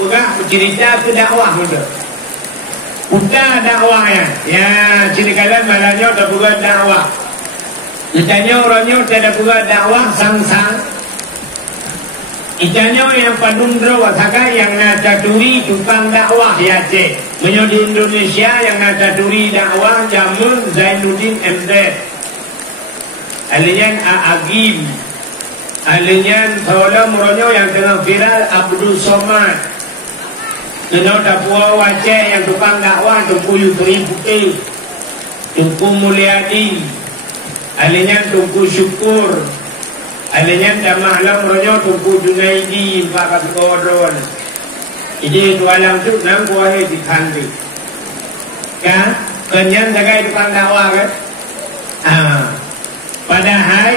bergerak bercerita ke dakwah betul. Udah dakwahnya. Ya, ceritakan malahnya dah buat dakwah. Ditanya orangnya tidak buat dakwah sang-sang. Itanya yang padundro wasaka yang nataduri tukang dakwah ya cek. Menyo di Indonesia yang nataduri dakwah Jamul Zainuddin MZ. Alian Agim. Alian Saudara Muronyo yang tengah viral Abdul Somad. Kena dapua wajah yang tukang dakwah Tungku Yusri Putih, Tungku Mulyadi, Alian Tungku Syukur, Alian Damahlam Muronyo Tungku Junaidi Pak Kodron. Jadi itu alam tu nang kuahe dikandi. Kan? Kenyan jaga tukang dakwah kan? Padahal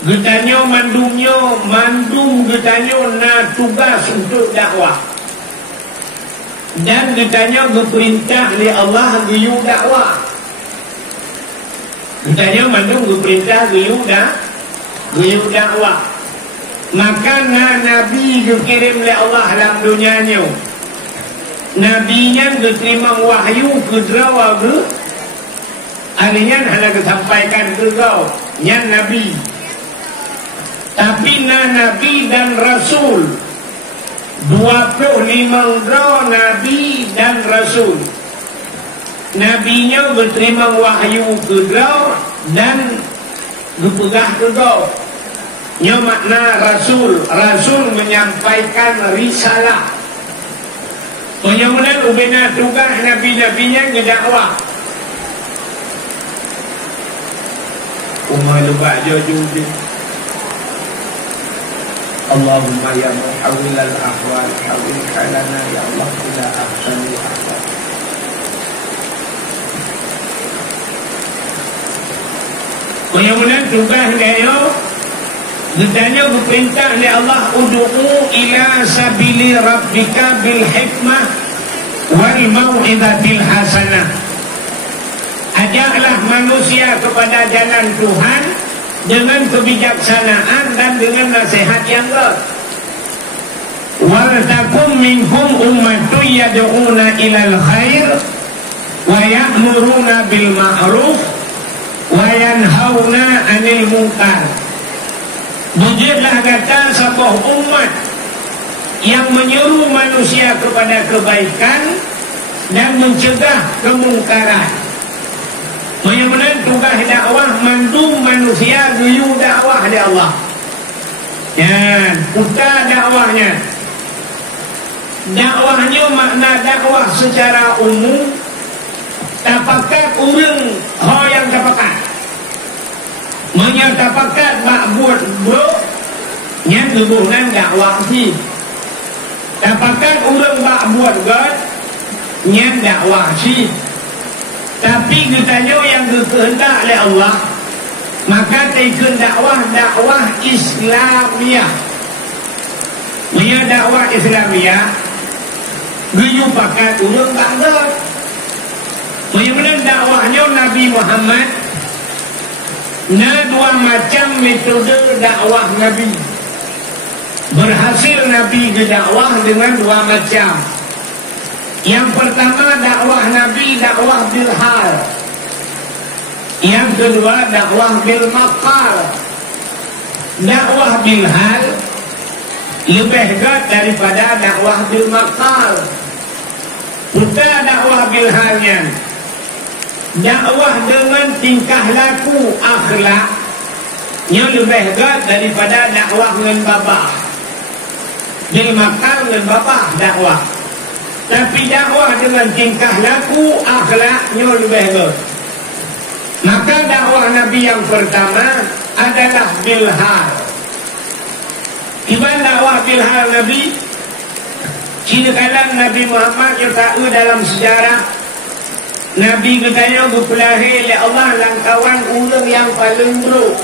getanyo mandum getanyo na tugas untuk dakwah. Dan getanyo berperintah oleh Allah guyu dakwah. Getanyo mandum berperintah guyu dakwah. Maka Nabi dikirim oleh Allah dalam dunianya. Nabinya diterima wahyu ke drawa ke Alian hanya disampaikan ke kau Nyan Nabi. Tapi Nabi dan Rasul 25 Nabi dan Rasul. Nabinya berterima wahyu ke kau dan berpegang ke kau. Nya makna Rasul. Rasul menyampaikan risalah. Penyamunan ubena tugas Nabi-Nabinya ngedakwah. Umar lupa jujur. Allahumma ya muhawwil al-ahwal hawwil halana ya Allah ila ahsanil ahwal. Penyamunan tugas dia ditanya berperintah oleh Allah ud'u ila sabili rabbika bil hikmah wal mau'izatil hasanah. Ajaklah manusia kepada jalan Tuhan dengan kebijaksanaan dan dengan nasihat yang baik. Wal takum minhum ummatun yad'una ilal khair wa ya'muruna bil ma'ruf wa yanhauna 'anil munkar. Bujurlah kata sebuah umat yang menyeru manusia kepada kebaikan dan mencegah kemungkaran. Menyebenarkan tugas dakwah mandum manusia guyu dakwah oleh Allah. Ya, putar dakwahnya. Dakwahnya makna dakwah secara umum. Tapakat urang ho yang tapakat. Menyatapakat mak buat bro yang hubungan dakwah si. Tapakat urang mak buat god yang dakwah si. Tapi ditanya yang dikehendak oleh Allah, maka tekan dakwah Islamiyah. Punya dakwah Islamiyah guyu pakat urang bangga. Punya dakwahnya Nabi Muhammad. Dua macam metode dakwah Nabi. Berhasil Nabi berdakwah dengan dua macam. Yang pertama dakwah Nabi dakwah bil hal. Yang kedua dakwah bil maqal. Dakwah bil hal lebih berat daripada dakwah bil maqal. Bukan dakwah bil halnya. Dakwah dengan tingkah laku akhlak yang lebih berat daripada dakwah dengan babah. Bil maqal dengan babah dakwah. Tapi dakwah dengan tingkah laku akhlaknya lebih baik. Maka dakwah Nabi yang pertama adalah bilhal. Iban dakwah bilhal Nabi cinakalan Nabi Muhammad yang tahu dalam sejarah. Nabi katanya berpelahir oleh Allah langkawan orang yang paling buruk.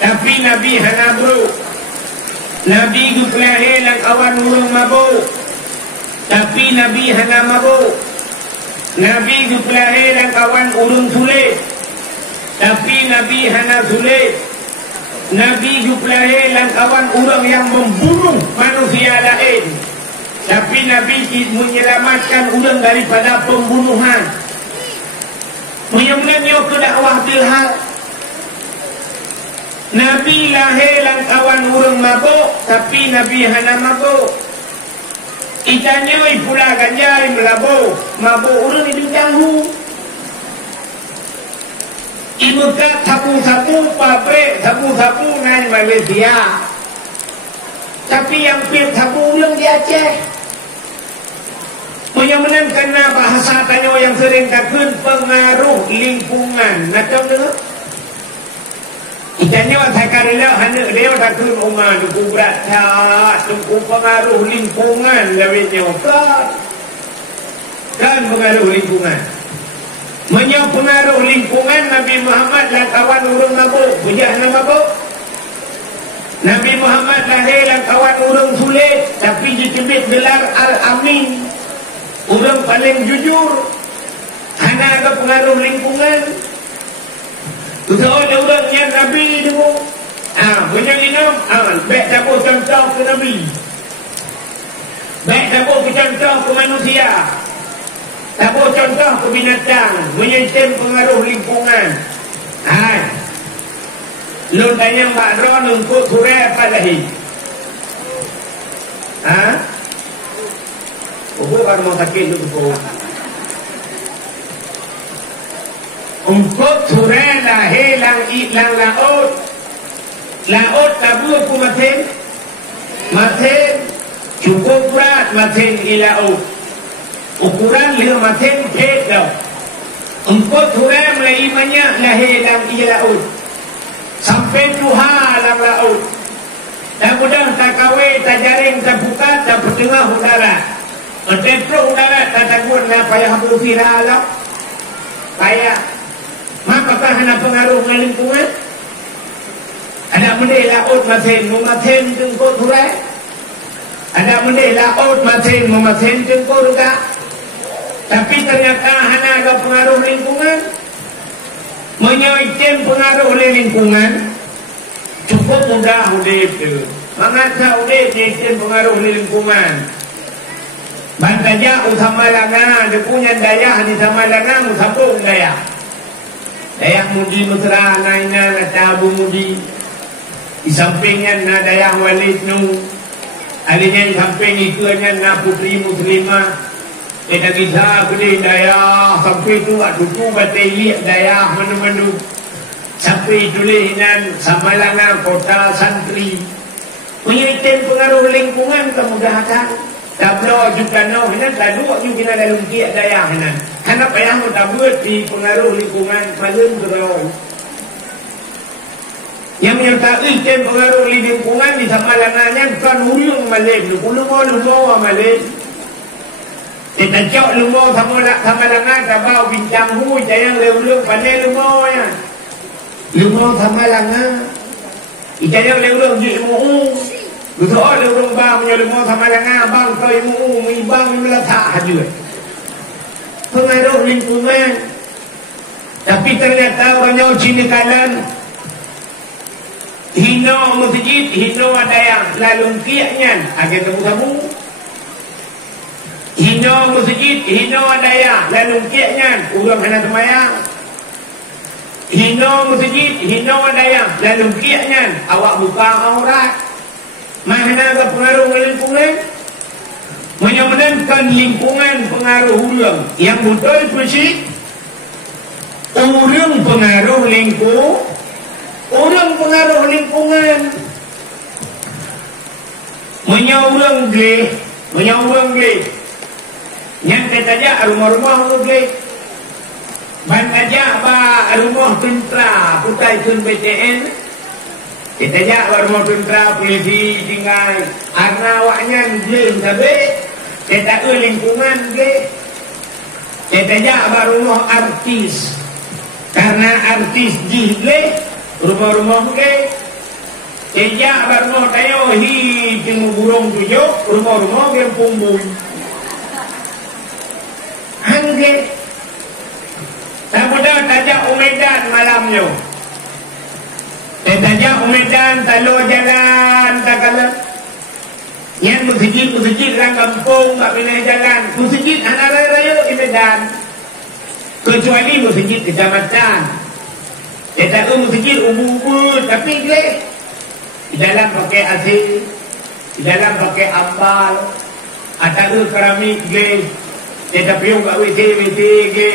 Tapi Nabi hana buruk. Nabi berpelahir langkawan orang mabuk. Tapi Nabi hana mabuk. Nabi dipelahir dan kawan urung sulit. Tapi Nabi hana sulit. Nabi dipelahir dan kawan orang yang membunuh manusia lain. Nabi menyelamatkan orang daripada pembunuhan. Menyembelnya ke dakwah bilhal. Nabi lahir lang kawan orang mabuk, tapi Nabi hana mabuk. Ikannya pula ganjai melabuk, mabuk orang itu jauh. Ibuka sapu-sapu pabrik, sapu-sapu naik Malaysia. Tapi yang pil sapu orang di Aceh. Menyamanan kena bahasa tanya yang sering takun pengaruh lingkungan. Macam tu. Ikannya saya karila hanya dia takun rumah duku berat tak, duku pengaruh lingkungan lawitnya kan pengaruh lingkungan. Menyau pengaruh lingkungan Nabi Muhammad dan kawan urang mabuk, bujah nama mabuk. Nabi Muhammad lahir dan kawan urang sulit, tapi dicebit gelar Al-Amin. Urang paling jujur. Hana ada pengaruh lingkungan. Betul ada orang yang Nabi tu. Punya inam, baik dapur contoh ke Nabi. Baik dapur contoh ke manusia. Dapur contoh ke binatang. Menyaitan pengaruh lingkungan. Lu tanya Mbak Ron untuk surai apa lagi? Bukan mau sakit tu. Untuk surai lahir lang laut. Laut tabu aku matin. Cukup berat matin di laut. Ukuran dia matin pet dah. Untuk surai mulai banyak lahir lang di laut. Sampai Tuhan lang laut. Tak mudah tak kawin, tak jaring, tak buka, tak bertengah udara. Mentepro udara tak takut nak payah habis viral lah. Payah. Maka hana pengaruh dengan lingkungan. Ada benda laut matin tengkau turai. Ada benda laut matin tengkau juga. Tapi ternyata hana ada pengaruh lingkungan. Menyaikan pengaruh oleh lingkungan. Cukup mudah udip tu. Mengata udip menyaikan pengaruh oleh lingkungan. Bantanya utama langa, dia punya daya di sama langa, musabung daya. Daya mudi mesra naina natabu mudi. Di sampingnya na daya walid nu. Alinya di samping ikunya na putri muslimah. Kita bisa beli daya sampai tu aduku bateli daya menu-menu. Sampai tulisan sama langa kota santri. Menyaikan pengaruh lingkungan kemudahan. Tablo juga no, hina taduk juga kena dalam tiap daya hina. Hana payah mu tabut di pengaruh lingkungan malun terlalu. Yang menyertai pengaruh lingkungan di sama lananya kan ulung malin, ulung malin. Kita cok lumau sama langan tabau bincang hu jayang leulung pandai lumau ya. Lumau sama langan. Ijayang leulung ji mu. Betul ada orang bang menyelumau sama dengan abang kau imu ibang meletak aja. Pengaruh lingkungan. Tapi ternyata orangnya Cina kalan. Hino masjid, hino ada yang lalu kiaknya agak tabu-tabu. Hino masjid, hino ada yang lalu kiaknya orang kena semayang. Hino masjid, hino ada yang lalu kiaknya awak buka aurat. Mana ada pengaruh lingkungan? Menyamakan lingkungan pengaruh orang. Yang betul bersih. Orang pengaruh lingkungan. Orang pengaruh lingkungan. Menyaulang beli. Yang katanya rumah-rumah beli. Ban aja rumah pentra putai pun BTN. Kita jak rumah tentera polisi tinggal karena awaknya dia sabe kita lingkungan dia kita jak rumah artis karena artis dia rumah-rumah dia kita jak rumah tayo hi temu burung tujuh rumah-rumah dia punggung hangge tak mudah tajak umedan malamnya. Tanya umedan talo jalan tak kalah. Yang masjid dalam kampung tak pindah jalan. Masjid anak raya di Medan. Kecuali masjid kecamatan. Dia tak tahu masjid umum tapi dia di dalam pakai asing, di dalam pakai ambal, atau keramik dia. Dia tak piung kat WC dia.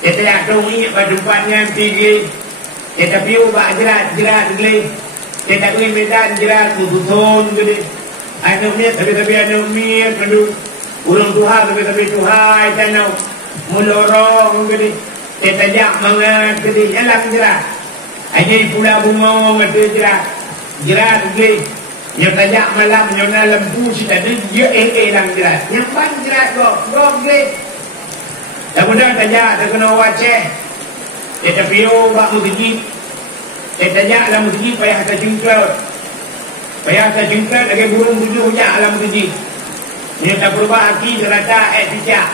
Dia tak tahu ingat pada depannya dia. Dia tak piung kat jerat dia. Dia tak tahu Medan jerat mususun dia. Anak ni tapi anak ni perlu urang Tuhan tapi Tuhan jangan melorong gini. Dia tajak mangat gini jalan jerat. Aja di pulau bunga ada jerat gini. Yang tajak malam nyona lembu si tadi dia lang jerat. Yang pan jerat go gini. Dah mudah tajak dah kena waceh. Dia tapio bak musik. Dia tajak dalam musik payah terjungkal. Payah tak jengkel lagi burung tujuhnya alam tujuh. Ini tak berubah hati serata cicak.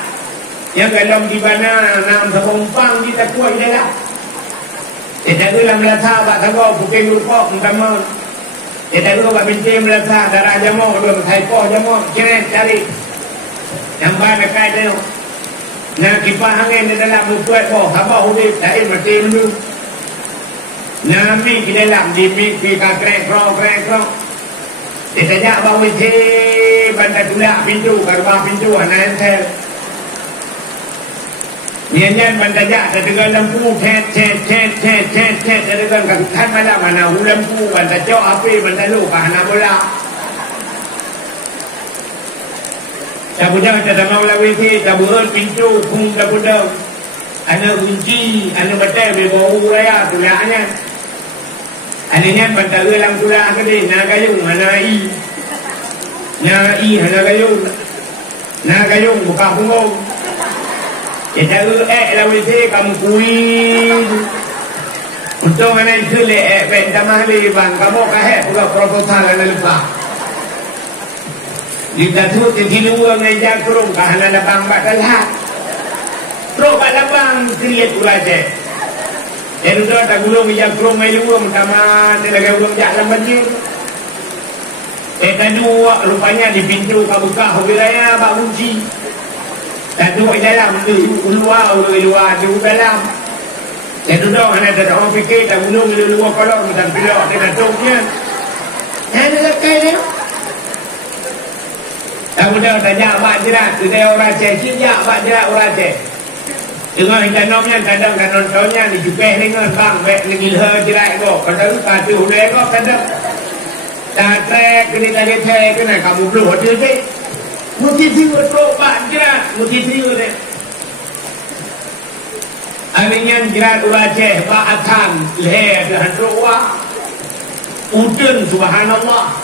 Yang dalam di mana nam sepompang kita kuat dalam. Kita dalam melata bak tanggo bukan rupok utama. Kita dalam bak binti melata darah jamok dua saipoh jamok keren cari. Yang mana kai tu. Nah kipas angin di dalam buat boh apa hudip tak mati dulu. Nami di dalam di mik krek krok. Dia tanya abang WC bandar tulak pintu, karubah pintu, anak enter. Nian bandar jak, dia dengar lampu, cet. Dia dengar kapitan malam, anak lampu, bandar jauh api, bandar lu, anak bola. Tak budak, tak mau lah WC, tak buat pintu, pun tak budak. Anak kunci, anak batal, bau raya, tulaknya. Anaknya bantal dalam tulak ke dia, nak gayung, anak i. Nak i, anak gayung. Nak gayung, buka punggung. Dia tahu, lah WC, kamu kuih. Untung anak itu benda mahli, bang. Kamu kahek, buka proposal, anak lupa. Dia tahu, dia luar meja kurung, kahana labang bak dalam. Teruk bak labang, kriat uraja. Dia duduk tak gulung yang kurung mai luang taman dia lagi gulung jak dalam banjir. Tadu rupanya di pintu kau buka hobi raya bak kunci. Tadu di dalam tu luar di dalam. Dia duduk anak ada orang fikir tak gulung di luar kolong dan pilok dia datangnya. Ada lekai dia. Tak mudah tanya bak jerat tu dia orang cek jak bak jerat orang cek. Dengar kanomnya kadang nontonnya di jupeh dengan bang baik ngilha jerat go kadang katu le go kadang tak trek ni lagi trek kena kamu belum ada je mesti siu pak jerat mesti siu deh aminnya jerat uraceh pak akan le dan doa udun subhanallah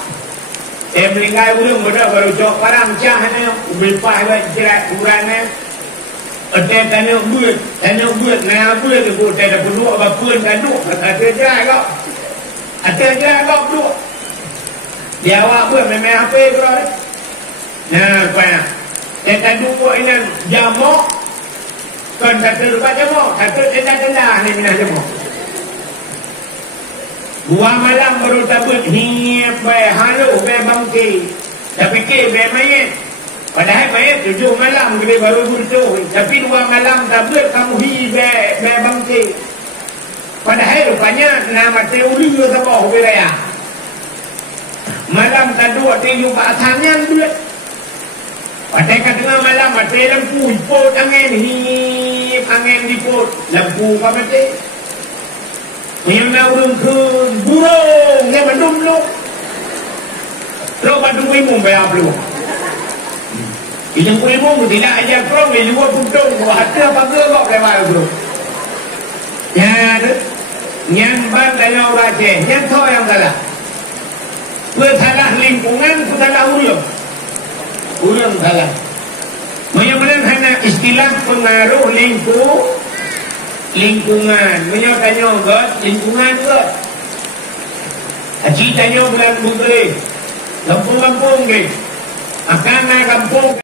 meninggal ulung baru jok parang cah ni ubipah jerat urane. Ada tanah buat, nak buat ke buat ada perlu apa pun tanduk, ada jerat kau, ada jerat kau perlu. Dia awak buat memang apa kau? Nah, apa? Dia tanduk buat ini jamok, kan kata lupa jamok, kata tenda ni minah jamok. Gua malam baru tabut hiap, halu, bangki, tapi ke mayat. Padahal mayat 7 malam dia baru butuh. Tapi 2 malam tak buat kamu hibe bangki. Padahal rupanya nama teori tu apa raya. Malam tak dua tinggal kat atasnya buat. Padahal kat tengah malam ada lampu ipot angin angin dipot lampu apa mati. Yang nak urung ke burung yang mendum lu. Lo bantu imum bayar lu. Ilmu tidak ajar kurang di luar putung ada apa ke kok lewat bro yang ban dalam raja yang tahu yang salah salah lingkungan salah ulang salah menyebutkan hanya istilah pengaruh lingkungan menyebutkan God lingkungan God ceritanya bulan putri kampung-kampung akan kampung